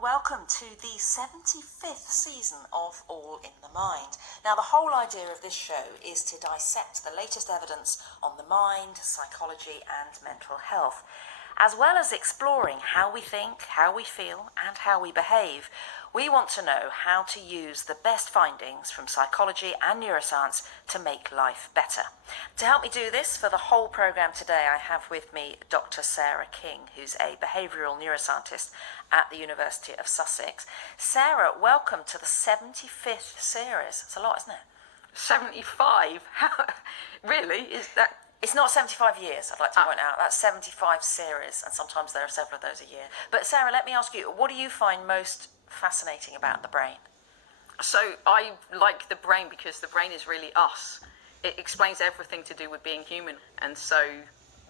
Welcome to the 75th season of All in the Mind. Now, the whole idea of this show is to dissect the latest evidence on the mind, psychology and mental health, as well as exploring how we think, how we feel and how we behave. We want to know how to use the best findings from psychology and neuroscience to make life better. To help me do this for the whole programme today, I have with me Dr. Sarah King, who's a behavioural neuroscientist at the University of Sussex. Sarah, welcome to the 75th series. It's a lot, isn't it? 75? Really? Is that... It's not 75 years, I'd like to point out. That's 75 series, and sometimes there are several of those a year. But Sarah, let me ask you, what do you find most fascinating about the brain? So I like the brain because the brain is really us. It explains everything to do with being human, and so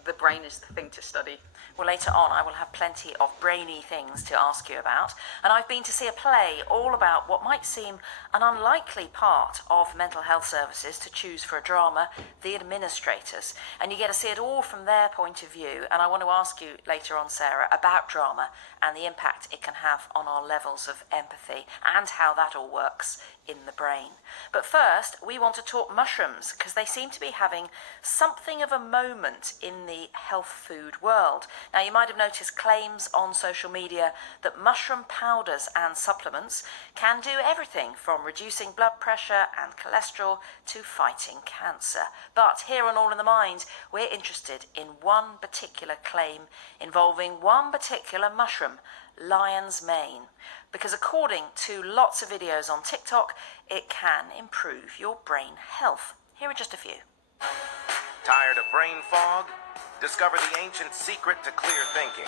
the brain is the thing to study. Well, later on I will have plenty of brainy things to ask you about, and I've been to see a play all about what might seem an unlikely part of mental health services to choose for a drama, the administrators, and you get to see it all from their point of view. And I want to ask you later on, Sarah, about drama and the impact it can have on our levels of empathy and how that all works in the brain. But first, we want to talk mushrooms because they seem to be having something of a moment in the health food world. Now, you might have noticed claims on social media that mushroom powders and supplements can do everything from reducing blood pressure and cholesterol to fighting cancer. But here on All in the Mind, we're interested in one particular claim involving one particular mushroom, lion's mane, because according to lots of videos on TikTok, it can improve your brain health. Here are just a few. Tired of brain fog? Discover the ancient secret to clear thinking.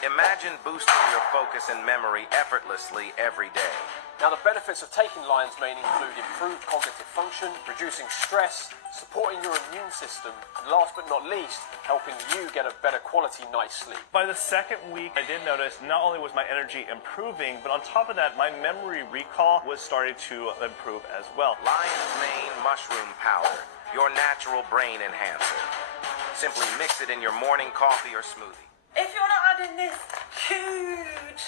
Imagine boosting your focus and memory effortlessly every day. Now, the benefits of taking lion's mane include improved cognitive function, reducing stress, supporting your immune system, and last but not least, helping you get a better quality night's sleep. By the second week, I did notice not only was my energy improving, but on top of that, my memory recall was starting to improve as well. Lion's mane mushroom powder, your natural brain enhancer. Simply mix it in your morning coffee or smoothie. If you're not adding this huge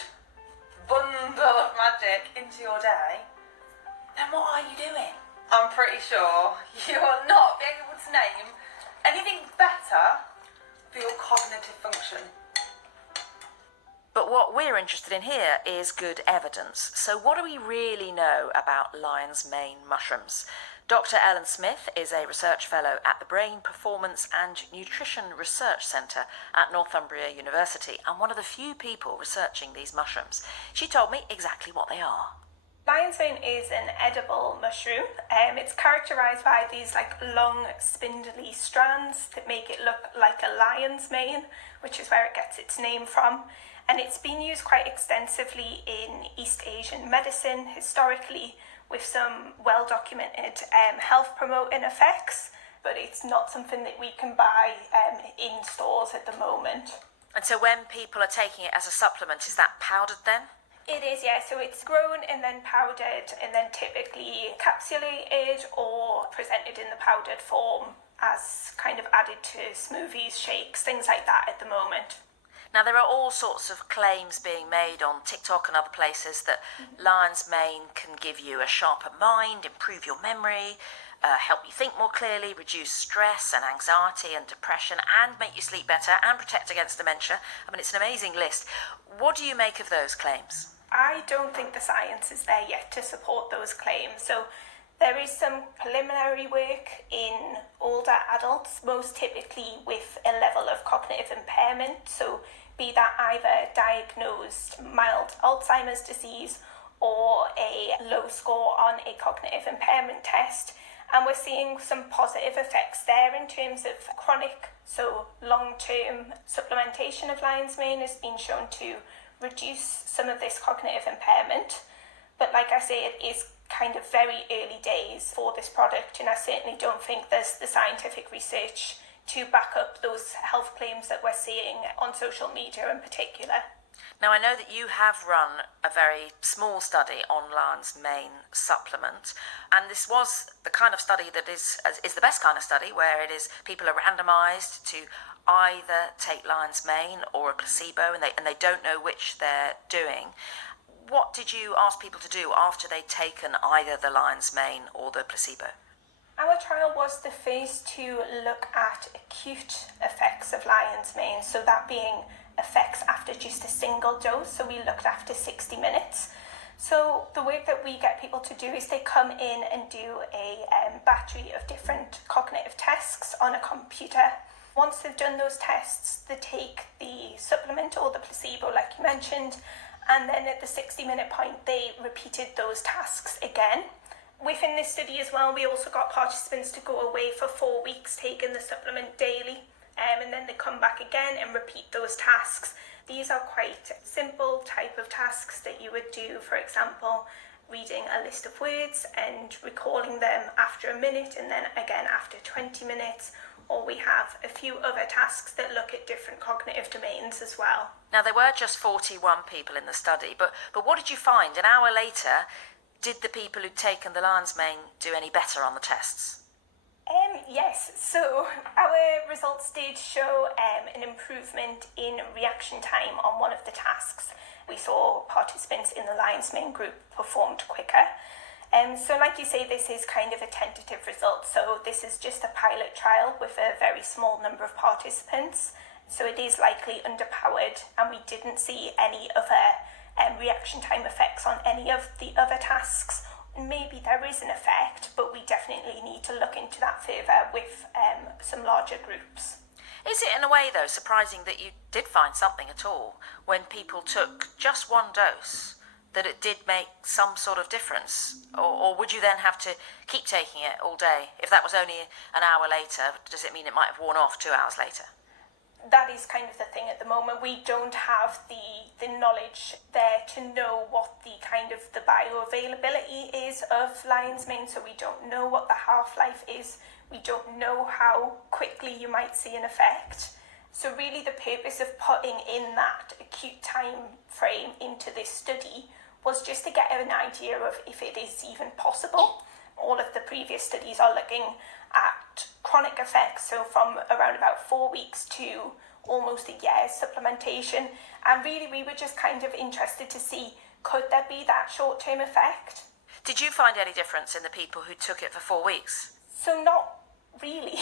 bundle of magic into your day, then what are you doing? I'm pretty sure you're not being able to name anything better for your cognitive function. But what we're interested in here is good evidence. So what do we really know about lion's mane mushrooms? Dr. Ellen Smith is a research fellow at the Brain Performance and Nutrition Research Centre at Northumbria University and one of the few people researching these mushrooms. She told me exactly what they are. Lion's mane is an edible mushroom. It's characterised by these long spindly strands that make it look like a lion's mane, which is where it gets its name from. And it's been used quite extensively in East Asian medicine historically, with some well-documented health promoting effects, but it's not something that we can buy in stores at the moment. And so when people are taking it as a supplement, is that powdered then? It is, yeah. So it's grown and then powdered and then typically capsulated or presented in the powdered form as kind of added to smoothies, shakes, things like that at the moment. Now, there are all sorts of claims being made on TikTok and other places that lion's mane can give you a sharper mind, improve your memory, help you think more clearly, reduce stress and anxiety and depression, and make you sleep better and protect against dementia. I mean, it's an amazing list. What do you make of those claims? I don't think the science is there yet to support those claims. So there is some preliminary work in older adults, most typically with a level of cognitive impairment. So be that either diagnosed mild Alzheimer's disease or a low score on a cognitive impairment test. And we're seeing some positive effects there in terms of chronic, so long-term supplementation of lion's mane has been shown to reduce some of this cognitive impairment. But like I say, it is kind of very early days for this product, and I certainly don't think there's the scientific research to back up those health claims that we're seeing on social media in particular. Now, I know that you have run a very small study on lion's mane supplement, and this was the kind of study that is the best kind of study, where it is people are randomised to either take lion's mane or a placebo, and they don't know which they're doing. What did you ask people to do after they'd taken either the lion's mane or the placebo? Our trial was the phase 2 look at acute effects of lion's mane, so that being effects after just a single dose, so we looked after 60 minutes. So the work that we get people to do is they come in and do a battery of different cognitive tests on a computer. Once they've done those tests, they take the supplement or the placebo, like you mentioned, and then at the 60-minute point, they repeated those tasks again. Within this study as well, we also got participants to go away for 4 weeks, taking the supplement daily, and then they come back again and repeat those tasks. These are quite simple type of tasks that you would do, for example, reading a list of words and recalling them after a minute and then again after 20 minutes. Or we have a few other tasks that look at different cognitive domains as well. Now, there were just 41 people in the study, but what did you find? An hour later, did the people who'd taken the lion's mane do any better on the tests? Yes, so our results did show an improvement in reaction time on one of the tasks. We saw participants in the lion's mane group performed quicker. So like you say, this is kind of a tentative result. So this is just a pilot trial with a very small number of participants. So it is likely underpowered, and we didn't see any other reaction time effects on any of the other tasks. Maybe there is an effect, but we definitely need to look into that further with some larger groups. Is it in a way, though, surprising that you did find something at all when people took just one dose, that it did make some sort of difference? Or would you then have to keep taking it all day? If that was only an hour later, does it mean it might have worn off 2 hours later? That is kind of the thing at the moment. We don't have the knowledge there to know what the kind of the bioavailability is of lion's mane, so we don't know what the half-life is. We don't know how quickly you might see an effect. So really the purpose of putting in that acute time frame into this study was just to get an idea of if it is even possible. All of the previous studies are looking at chronic effects, so from around about 4 weeks to almost a year's supplementation. And really we were just kind of interested to see, could there be that short-term effect? Did you find any difference in the people who took it for 4 weeks? So not really.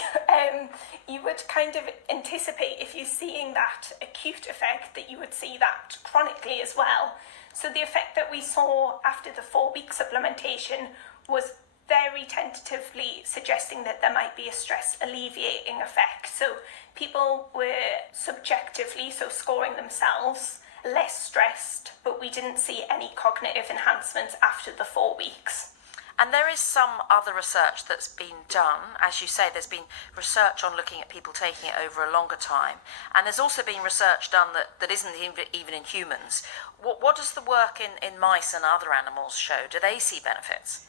You would kind of anticipate, if you're seeing that acute effect, that you would see that chronically as well. So the effect that we saw after the 4-week supplementation was very tentatively suggesting that there might be a stress alleviating effect. So people were subjectively, so scoring themselves, less stressed, but we didn't see any cognitive enhancements after the 4 weeks. And there is some other research that's been done. As you say, there's been research on looking at people taking it over a longer time. And there's also been research done that isn't even in humans. What does the work in mice and other animals show? Do they see benefits?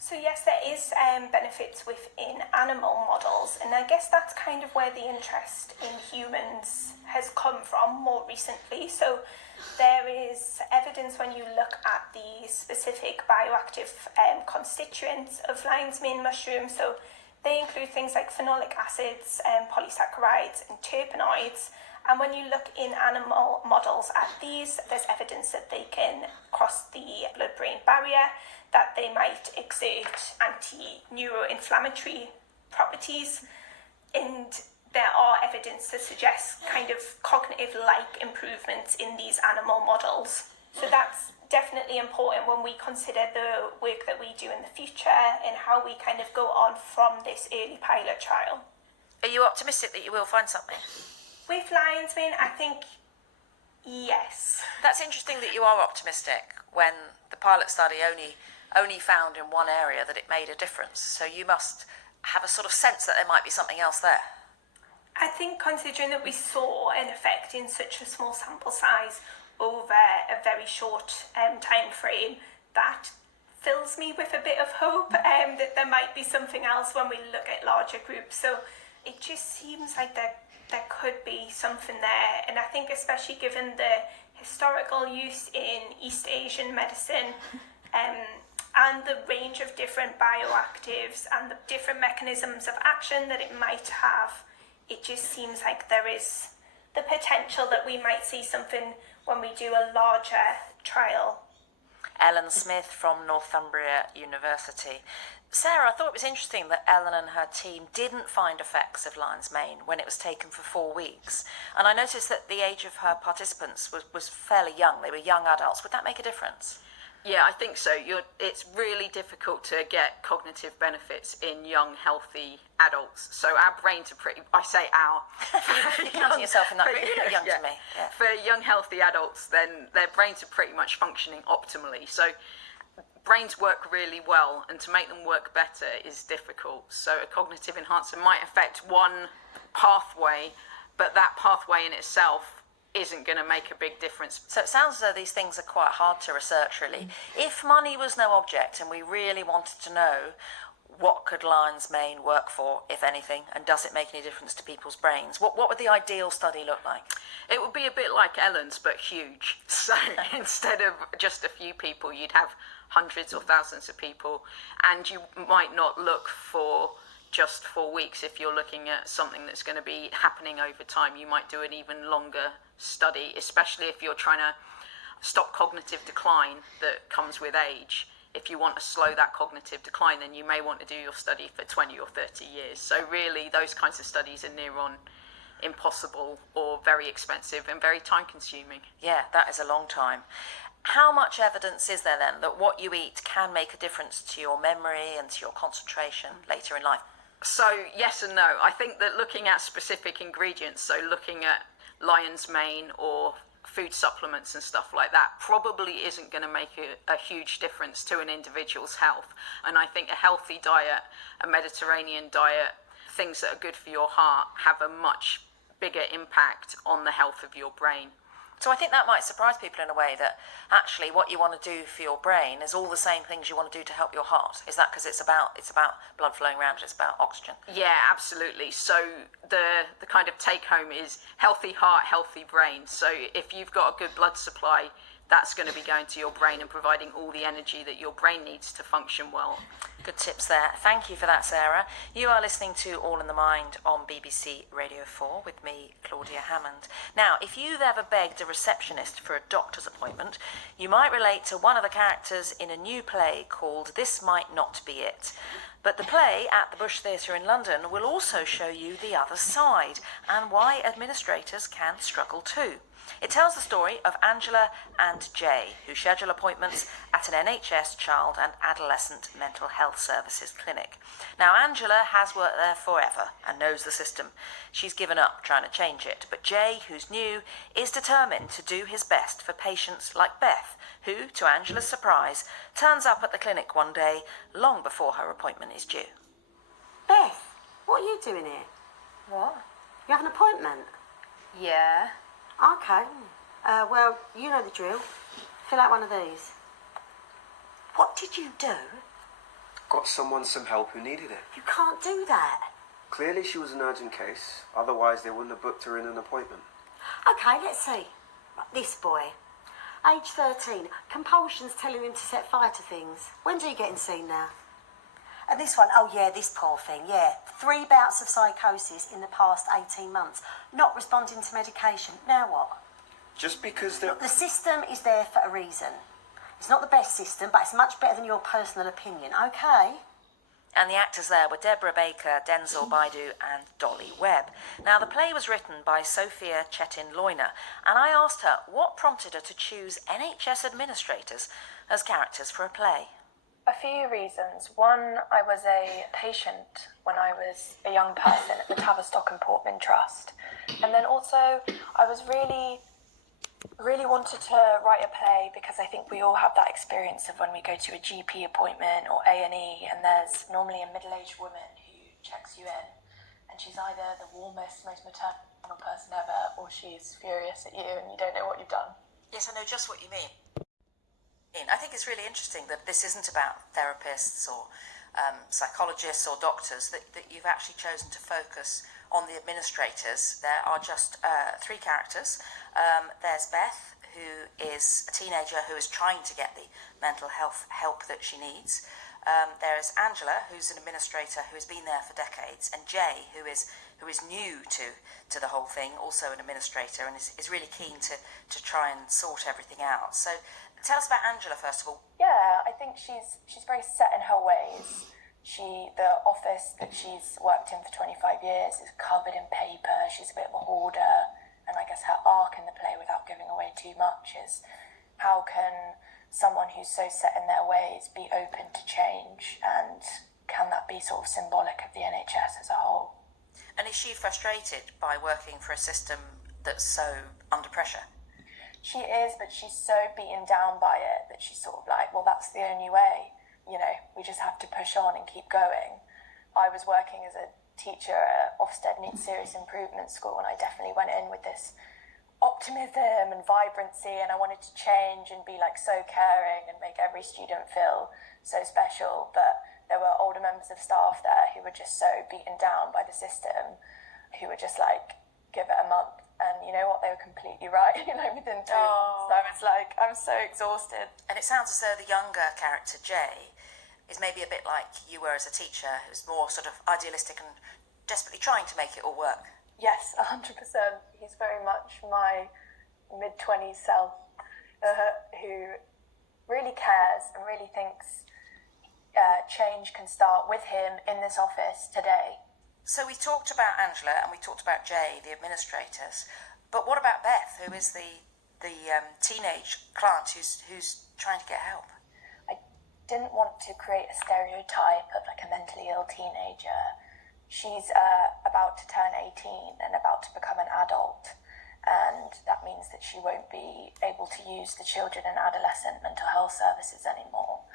So yes, there is benefits within animal models, and I guess that's kind of where the interest in humans has come from more recently. So there is evidence when you look at the specific bioactive constituents of lion's mane mushrooms. So they include things like phenolic acids, polysaccharides and terpenoids. And when you look in animal models at these, there's evidence that they can cross the blood-brain barrier, that they might exert anti-neuroinflammatory properties, and there are evidence to suggest kind of cognitive-like improvements in these animal models. So that's definitely important when we consider the work that we do in the future and how we kind of go on from this early pilot trial. Are you optimistic that you will find something? With lion's mane, I think yes. That's interesting that you are optimistic when the pilot study only found in one area that it made a difference. So you must have a sort of sense that there might be something else there. I think considering that we saw an effect in such a small sample size over a very short time frame, that fills me with a bit of hope that there might be something else when we look at larger groups. So it just seems like there could be something there. And I think especially given the historical use in East Asian medicine, and the range of different bioactives and the different mechanisms of action that it might have, it just seems like there is the potential that we might see something when we do a larger trial. Ellen Smith from Northumbria University. Sarah, I thought it was interesting that Ellen and her team didn't find effects of lion's mane when it was taken for 4 weeks. And I noticed that the age of her participants was fairly young. They were young adults. Would that make a difference? Yeah, I think so. It's really difficult to get cognitive benefits in young, healthy adults. So our brains are pretty, I say our. You're counting yourself in that group. You're young to me. Yeah. For young, healthy adults, then their brains are pretty much functioning optimally. So brains work really well, and to make them work better is difficult. So a cognitive enhancer might affect one pathway, but that pathway in itself isn't going to make a big difference. So it sounds as though these things are quite hard to research, really. If money was no object and we really wanted to know what could lion's mane work for, if anything, and does it make any difference to people's brains, what would the ideal study look like? It would be a bit like Ellen's, but huge. So instead of just a few people, you'd have hundreds or thousands of people, and you might not look for just 4 weeks. If you're looking at something that's going to be happening over time, you might do an even longer study, especially if you're trying to stop cognitive decline that comes with age. If you want to slow that cognitive decline, then you may want to do your study for 20 or 30 years. So really, those kinds of studies are near on impossible or very expensive and very time consuming. Yeah, that is a long time. How much evidence is there then that what you eat can make a difference to your memory and to your concentration later in life? So yes and no. I think that looking at specific ingredients, so looking at lion's mane or food supplements and stuff like that, probably isn't going to make a huge difference to an individual's health. And I think a healthy diet, a Mediterranean diet, things that are good for your heart have a much bigger impact on the health of your brain. So I think that might surprise people in a way, that actually what you want to do for your brain is all the same things you want to do to help your heart. Is that because it's about blood flowing around, it's about oxygen? Yeah, absolutely. So the kind of take home is healthy heart, healthy brain. So if you've got a good blood supply, that's going to be going to your brain and providing all the energy that your brain needs to function well. Good tips there. Thank you for that, Sarah. You are listening to All in the Mind on BBC Radio 4 with me, Claudia Hammond. Now, if you've ever begged a receptionist for a doctor's appointment, you might relate to one of the characters in a new play called This Might Not Be It. But the play at the Bush Theatre in London will also show you the other side and why administrators can struggle too. It tells the story of Angela and Jay, who schedule appointments at an NHS child and adolescent mental health services clinic. Now, Angela has worked there forever and knows the system. She's given up trying to change it, but Jay, who's new, is determined to do his best for patients like Beth, who, to Angela's surprise, turns up at the clinic one day long before her appointment is due. Beth, what are you doing here? What? You have an appointment? Yeah. Okay. Well, you know the drill. Fill out one of these. What did you do? Got someone some help who needed it. You can't do that. Clearly she was an urgent case, otherwise they wouldn't have booked her in an appointment. Okay, let's see. This boy. Age 13. Compulsions telling him to set fire to things. When's he getting seen now? And this one, oh yeah, this poor thing, yeah. 3 bouts of psychosis in the past 18 months. Not responding to medication. Now what? Just because they're... The system is there for a reason. It's not the best system, but it's much better than your personal opinion, okay? And the actors there were Deborah Baker, Denzel Baidu and Dolly Webb. Now, the play was written by Sophia Chetin-Loyner, and I asked her what prompted her to choose NHS administrators as characters for a play. A few reasons. One, I was a patient when I was a young person at the Tavistock and Portman Trust. And then also, I was really wanted to write a play because I think we all have that experience of when we go to a GP appointment or A&E and there's normally a middle-aged woman who checks you in and she's either the warmest, most maternal person ever or she's furious at you and you don't know what you've done. Yes, I know just what you mean. I think it's really interesting that this isn't about therapists or psychologists or doctors, that you've actually chosen to focus on the administrators. There are just 3 characters. There's Beth, who is a teenager who is trying to get the mental health help that she needs. There is Angela, who's an administrator who has been there for decades, and Jay, who is new to the whole thing, also an administrator, and is really keen to try and sort everything out. So tell us about Angela, first of all. Yeah, I think she's very set in her ways. The office that she's worked in for 25 years is covered in paper. She's a bit of a hoarder, and I guess her arc in the play, without giving away too much, is how can someone who's so set in their ways be open to change, and can that be sort of symbolic of the NHS as a whole? And is she frustrated by working for a system that's so under pressure? She is, but she's so beaten down by it that she's sort of like, well, that's the only way. We just have to push on and keep going. I was working as a teacher at Ofsted Needs Serious Improvement School, and I definitely went in with this optimism and vibrancy, and I wanted to change and be like so caring and make every student feel so special. But there were older members of staff there who were just so beaten down by the system, who were just like, give it a month. And you know what, they were completely right, within 2 months. I was like, I'm so exhausted. And it sounds as though the younger character, Jay, is maybe a bit like you were as a teacher, who's more sort of idealistic and desperately trying to make it all work. Yes, 100%. He's very much my mid-20s self, who really cares and really thinks change can start with him in this office today. So we talked about Angela and we talked about Jay, the administrators, but what about Beth, who is the teenage client who's trying to get help? I didn't want to create a stereotype of like a mentally ill teenager. She's about to turn 18 and about to become an adult, and that means that she won't be able to use the children and adolescent mental health services anymore.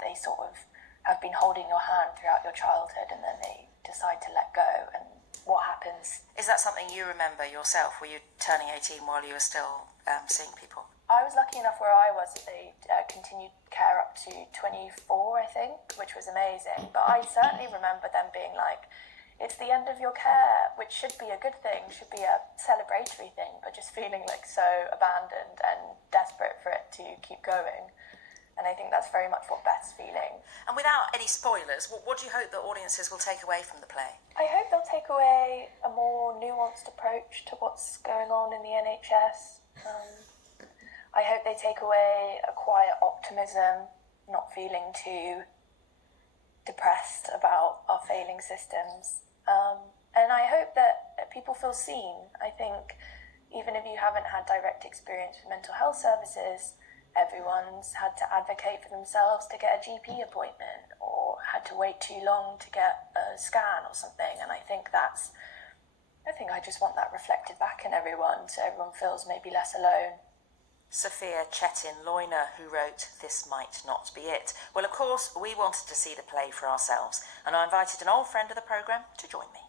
They sort of have been holding your hand throughout your childhood, and then they decide to let go, and what happens? Is that something you remember yourself? Were you turning 18 while you were still seeing people? I was lucky enough where I was that they continued care up to 24, I think, which was amazing. But I certainly remember them being like, it's the end of your care, which should be a good thing, should be a celebratory thing, but just feeling like so abandoned and desperate for it to keep going. And I think that's very much what Beth's feeling. And without any spoilers, what do you hope that audiences will take away from the play? I hope they'll take away a more nuanced approach to what's going on in the NHS. I hope they take away a quiet optimism, not feeling too depressed about our failing systems. And I hope that people feel seen. I think even if you haven't had direct experience with mental health services, everyone's had to advocate for themselves to get a GP appointment or had to wait too long to get a scan or something. And I think I just want that reflected back in everyone, so everyone feels maybe less alone. Sophia Chetin-Loyner, who wrote This Might Not Be It. Well, of course, we wanted to see the play for ourselves, and I invited an old friend of the programme to join me.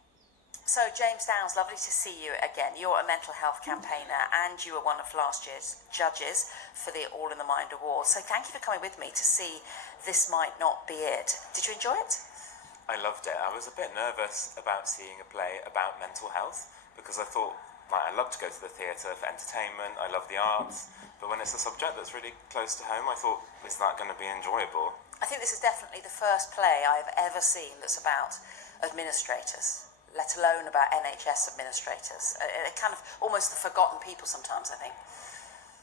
So, James Downs, lovely to see you again. You're a mental health campaigner and you were one of last year's judges for the All in the Mind Awards. So thank you for coming with me to see This Might Not Be It. Did you enjoy it? I loved it. I was a bit nervous about seeing a play about mental health because I thought, I love to go to the theatre for entertainment, I love the arts, but when it's a subject that's really close to home, I thought, is that going to be enjoyable? I think this is definitely the first play I've ever seen that's about administrators, let alone about NHS administrators. Kind of almost the forgotten people sometimes, I think.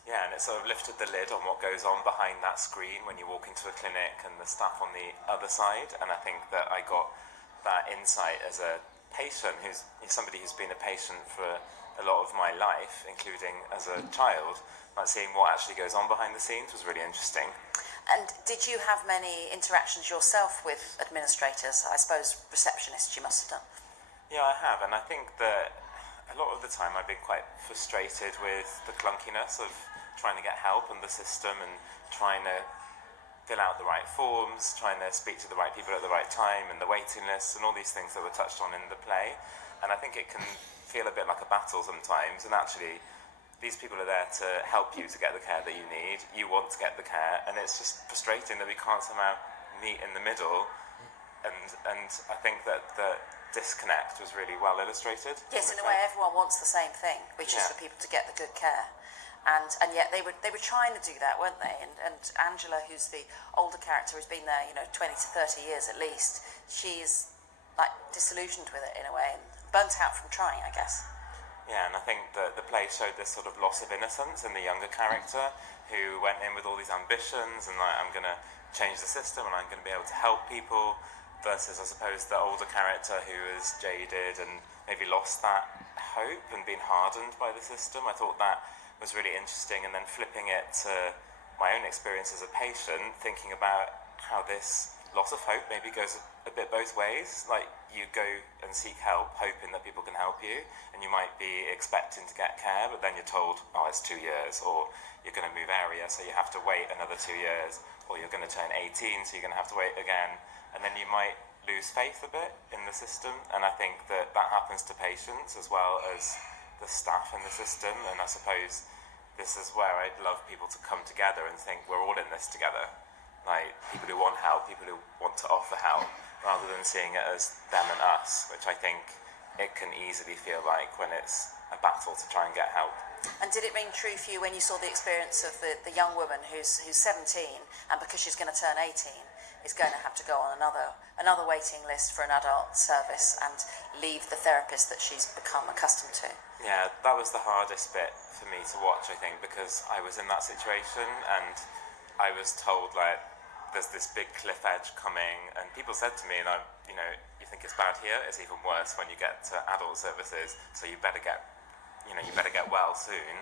Yeah, and it sort of lifted the lid on what goes on behind that screen when you walk into a clinic and the staff on the other side. And I think that I got that insight as a patient, who's somebody who's been a patient for a lot of my life, including as a child. Like seeing what actually goes on behind the scenes was really interesting. And did you have many interactions yourself with administrators? I suppose receptionists you must have done. Yeah, I have, and I think that a lot of the time I've been quite frustrated with the clunkiness of trying to get help in the system and trying to fill out the right forms, trying to speak to the right people at the right time, and the waiting lists and all these things that were touched on in the play. And I think it can feel a bit like a battle sometimes, and actually these people are there to help you to get the care that you need. You want to get the care, and it's just frustrating that we can't somehow meet in the middle. And I think that the disconnect was really well illustrated. Yes, in a way everyone wants the same thing, which is for people to get the good care. And yet they were trying to do that, weren't they? And Angela, who's the older character, has been there, 20 to 30 years at least. She's like disillusioned with it in a way, and burnt out from trying, I guess. Yeah, and I think that the play showed this sort of loss of innocence in the younger character, who went in with all these ambitions and like, I'm going to change the system and I'm going to be able to help people, versus I suppose the older character who is jaded and maybe lost that hope and been hardened by the system. I thought that was really interesting, and then flipping it to my own experience as a patient, thinking about how this loss of hope maybe goes a bit both ways. Like, you go and seek help hoping that people can help you, and you might be expecting to get care, but then you're told, oh, it's 2 years, or you're going to move area, so you have to wait another 2 years, or you're going to turn 18, so you're going to have to wait again, and then you might lose faith a bit in the system. And I think that happens to patients as well as the staff in the system, and I suppose this is where I'd love people to come together and think we're all in this together, like people who want help, people who want to offer help, rather than seeing it as them and us, which I think it can easily feel like when it's a battle to try and get help. And did it ring true for you when you saw the experience of the young woman who's 17, and because she's going to turn 18 is going to have to go on another waiting list for an adult service and leave the therapist that she's become accustomed to? Yeah, that was the hardest bit for me to watch, I think, because I was in that situation and I was told, like, there's this big cliff edge coming, and people said to me, and you think it's bad here, it's even worse when you get to adult services, so you better get well soon.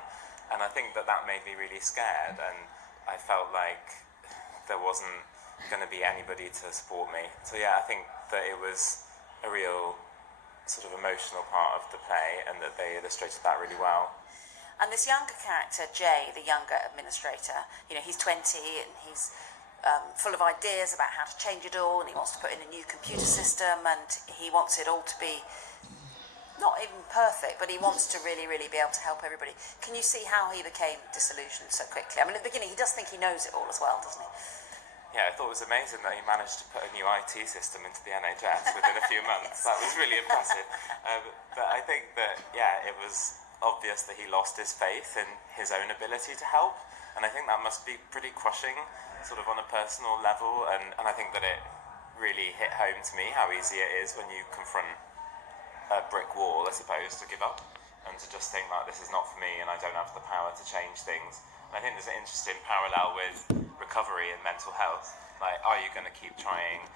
And I think that made me really scared, and I felt like there wasn't going to be anybody to support me. So yeah, I think that it was a real sort of emotional part of the play, and that they illustrated that really well. And this younger character, Jay, the younger administrator, he's 20 and he's full of ideas about how to change it all, and he wants to put in a new computer system, and he wants it all to be not even perfect, but he wants to really, really be able to help everybody. Can you see how he became disillusioned so quickly? I mean, at the beginning, he does think he knows it all as well, doesn't he? Yeah, I thought it was amazing that he managed to put a new IT system into the NHS within a few months. That was really impressive. But I think that, yeah, it was obvious that he lost his faith in his own ability to help. And I think that must be pretty crushing, sort of on a personal level. And I think that it really hit home to me how easy it is when you confront a brick wall, I suppose, to give up and to just think like, this is not for me and I don't have the power to change things. And I think there's an interesting parallel with recovery and mental health. Like, are you going to keep trying?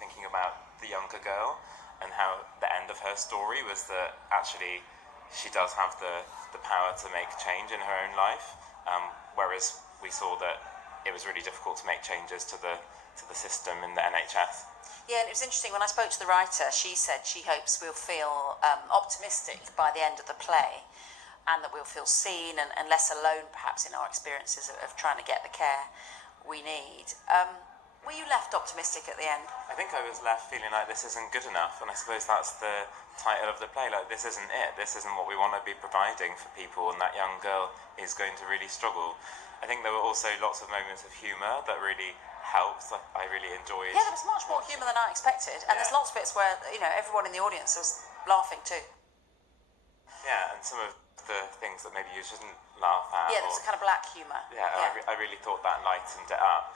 Thinking about the younger girl and how the end of her story was that actually she does have the power to make change in her own life, whereas we saw that it was really difficult to make changes to the system in the NHS. Yeah, and it was interesting, when I spoke to the writer, she said she hopes we'll feel optimistic by the end of the play, and that we'll feel seen and less alone perhaps in our experiences of trying to get the care we need. Were you left optimistic at the end? I think I was left feeling like this isn't good enough, and I suppose that's the title of the play, like, this isn't it, this isn't what we want to be providing for people, and that young girl is going to really struggle. I think there were also lots of moments of humour that really helped. I really enjoyed. Yeah, there was much more humour than I expected, and there's lots of bits where everyone in the audience was laughing too. Yeah, and some of the things that maybe you shouldn't laugh at. Yeah, there was a kind of black humour. Yeah, I really thought that lightened it up.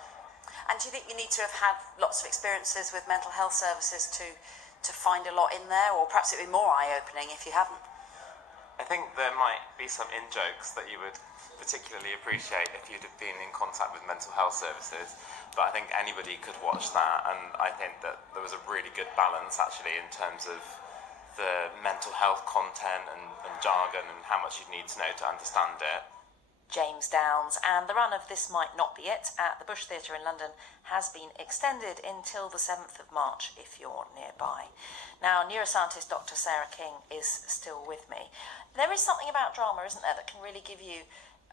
And do you think you need to have had lots of experiences with mental health services to find a lot in there, or perhaps it would be more eye-opening if you haven't? I think there might be some in-jokes that you would particularly appreciate if you'd have been in contact with mental health services, but I think anybody could watch that, and I think that there was a really good balance actually in terms of the mental health content and jargon and how much you'd need to know to understand it. James Downs, and the run of This Might Not Be It at the Bush Theatre in London has been extended until the 7th of March if you're nearby. Now, neuroscientist Dr. Sarah King is still with me. There is something about drama, isn't there, that can really give you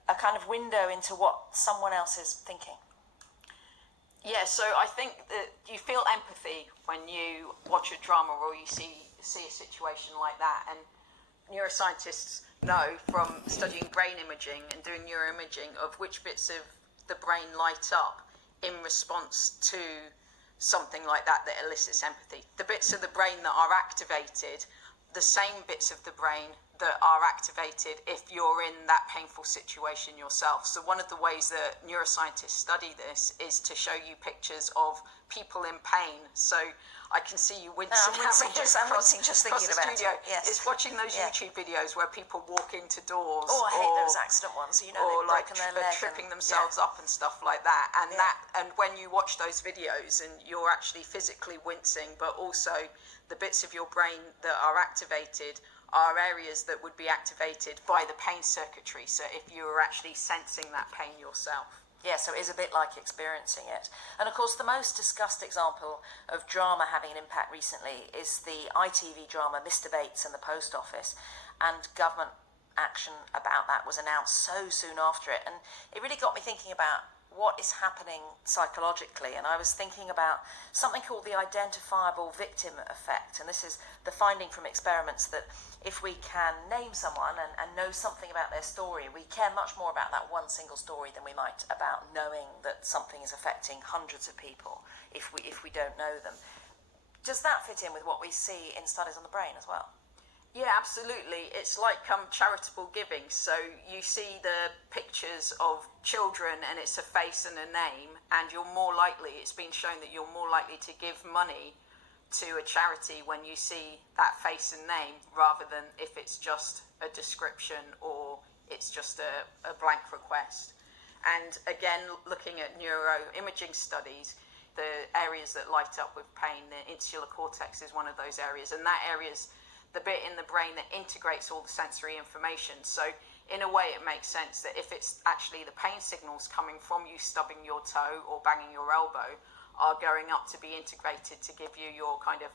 a kind of window into what someone else is thinking? Yeah, so I think that you feel empathy when you watch a drama or you see a situation like that, and neuroscientists know from studying brain imaging and doing neuroimaging of which bits of the brain light up in response to something like that elicits empathy. The bits of the brain that are activated, the same bits of the brain that are activated if you're in that painful situation yourself. So one of the ways that neuroscientists study this is to show you pictures of people in pain. So I can see you wincing. I'm wincing just thinking about studio. it. Yes. It's watching those YouTube videos where people walk into doors. Oh, I hate those accident ones. You know, or they've like broken their leg tripping and, themselves up and stuff like that. And when you watch those videos and you're actually physically wincing, but also the bits of your brain that are activated are areas that would be activated by the pain circuitry. So if you were actually sensing that pain yourself. Yeah, so it is a bit like experiencing it. And of course, the most discussed example of drama having an impact recently is the ITV drama Mr. Bates and the Post Office. And government action about that was announced so soon after it. And it really got me thinking about what is happening psychologically. And I was thinking about something called the identifiable victim effect. And this is the finding from experiments that if we can name someone and know something about their story, we care much more about that one single story than we might about knowing that something is affecting hundreds of people if we don't know them. Does that fit in with what we see in studies on the brain as well? Yeah, absolutely. It's like charitable giving. So you see the pictures of children and it's a face and a name, and you're more likely, it's been shown that you're more likely to give money to a charity when you see that face and name rather than if it's just a description or it's just a blank request. And again, looking at neuroimaging studies, the areas that light up with pain, the insular cortex is one of those areas, and that area's the bit in the brain that integrates all the sensory information. So in a way it makes sense that if it's actually the pain signals coming from you stubbing your toe or banging your elbow are going up to be integrated to give you your kind of